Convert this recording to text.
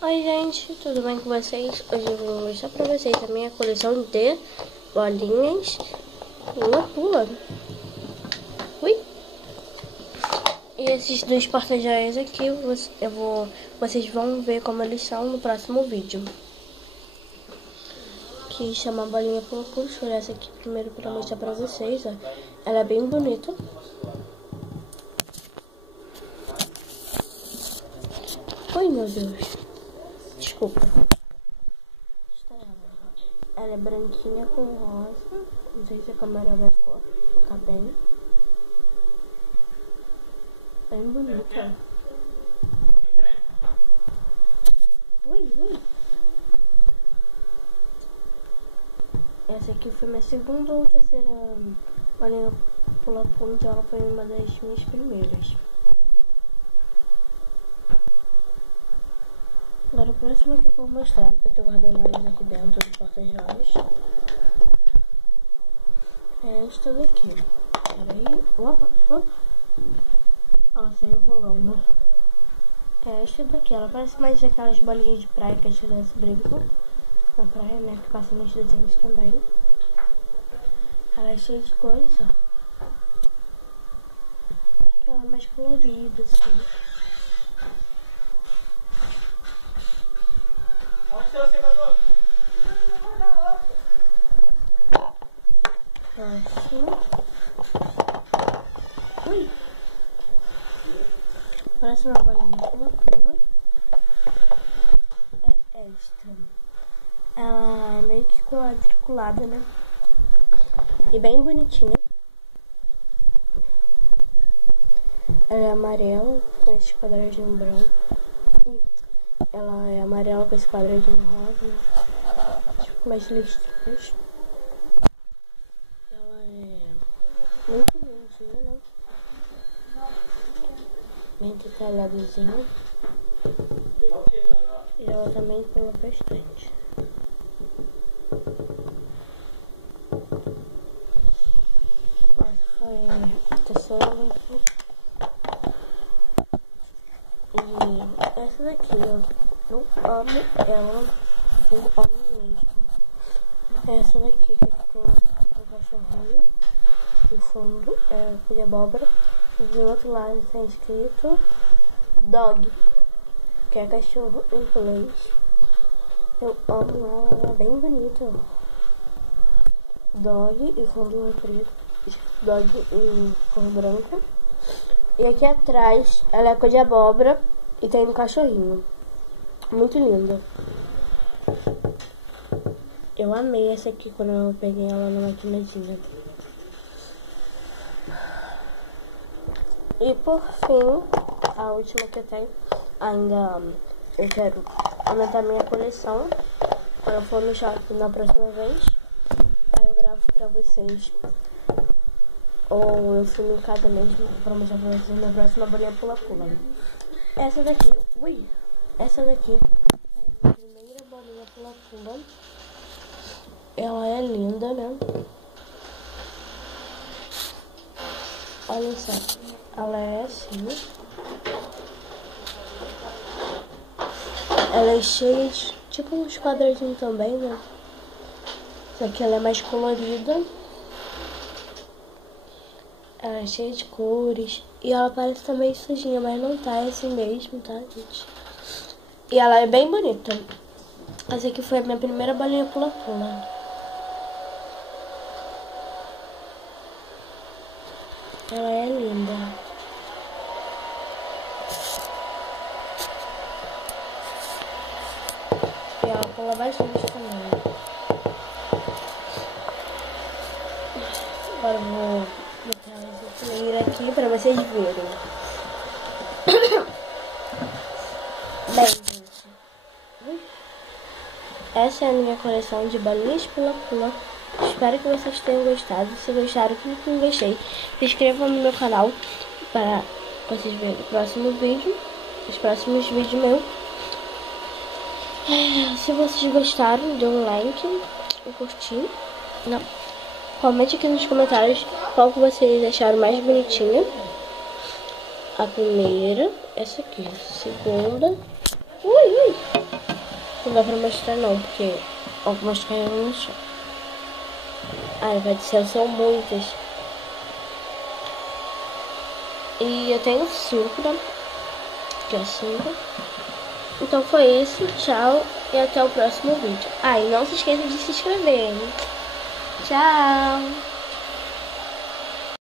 Oi gente, tudo bem com vocês? Hoje eu vou mostrar pra vocês a minha coleção de bolinhas pula-pula. Ui! E esses dois porta-joias aqui, vocês vão ver como eles são no próximo vídeo. Que chama bolinha pula-pula. Deixa eu olhar essa aqui primeiro pra mostrar pra vocês, ó. Ela é bem bonita. Ui, meu Deus. Desculpa. Ela é branquinha com rosa. Não sei se a câmera vai focar bem. Bem bonita. Ui. Essa aqui foi minha segunda ou terceira bolinha pula-pula, então ela foi uma das minhas primeiras. Agora a próxima que eu vou mostrar, eu tô guardando elas aqui dentro do porta-joias, é esta daqui. Peraí, opa. Ela saiu rolando. É esta daqui, ela parece mais aquelas bolinhas de praia que as crianças brincam na praia, né, que passa nos desenhos também. Ela é cheia de cores, ó. Aqui ela é mais colorida, assim. Ui! Parece uma bolinha pula-pula. É esta. Ela é meio que quadriculada, né? E bem bonitinha. Ela é amarela com esse quadradinho branco. Ela é amarela com esse quadradinho rosa, tipo mais listrinhos. Ela é muito lindinha, né? Bem detalhadozinha. E ela também pula bastante. Essa foi a terceira. E essa daqui, eu amo ela. Eu amo mesmo. Essa daqui que tem um cachorrinho. No fundo é de abóbora. E do outro lado está escrito dog, que é cachorro em inglês. Eu amo ela, ela é bem bonita. Dog e fundo preto. Dog em cor branca. E aqui atrás ela é cor de abóbora e tem um cachorrinho. Muito linda. Eu amei essa aqui quando eu peguei ela na maquinazinha. E por fim, a última que eu tenho, ainda eu quero aumentar minha coleção. Quando eu for no shopping na próxima vez, aí eu gravo pra vocês. Ou eu filmo em casa mesmo pra mostrar pra vocês na próxima bolinha pula-pula. Essa daqui, essa daqui é a primeira bolinha pula-pula. Ela é linda, né? Olha só, ela é assim. Ela é cheia de, tipo uns quadradinhos também, né? Só que ela é mais colorida. Ela é cheia de cores. E ela parece também sujinha, mas não tá, é assim mesmo, tá, gente? E ela é bem bonita. Essa aqui foi a minha primeira bolinha pula-pula. Ela é linda. E ela pula bastante também. Agora eu vou botar essa fileira aqui pra vocês verem. Bem, gente, essa é a minha coleção de bolinhas pula-pula. Espero que vocês tenham gostado. Se gostaram, clique em gostei. Se inscrevam no meu canal para vocês verem o próximo vídeo, os próximos vídeos meus. Se vocês gostaram, dê um like e curtir. Não. Comente aqui nos comentários qual que vocês acharam mais bonitinha. A primeira, essa aqui. A segunda. Ui! Não dá pra mostrar não, porque algumas caíram no chão. Ai, vai dizer, são muitas. E eu tenho 5, né? Que é 5. Então foi isso, tchau e até o próximo vídeo. Ah, e não se esqueça de se inscrever, hein? Tchau!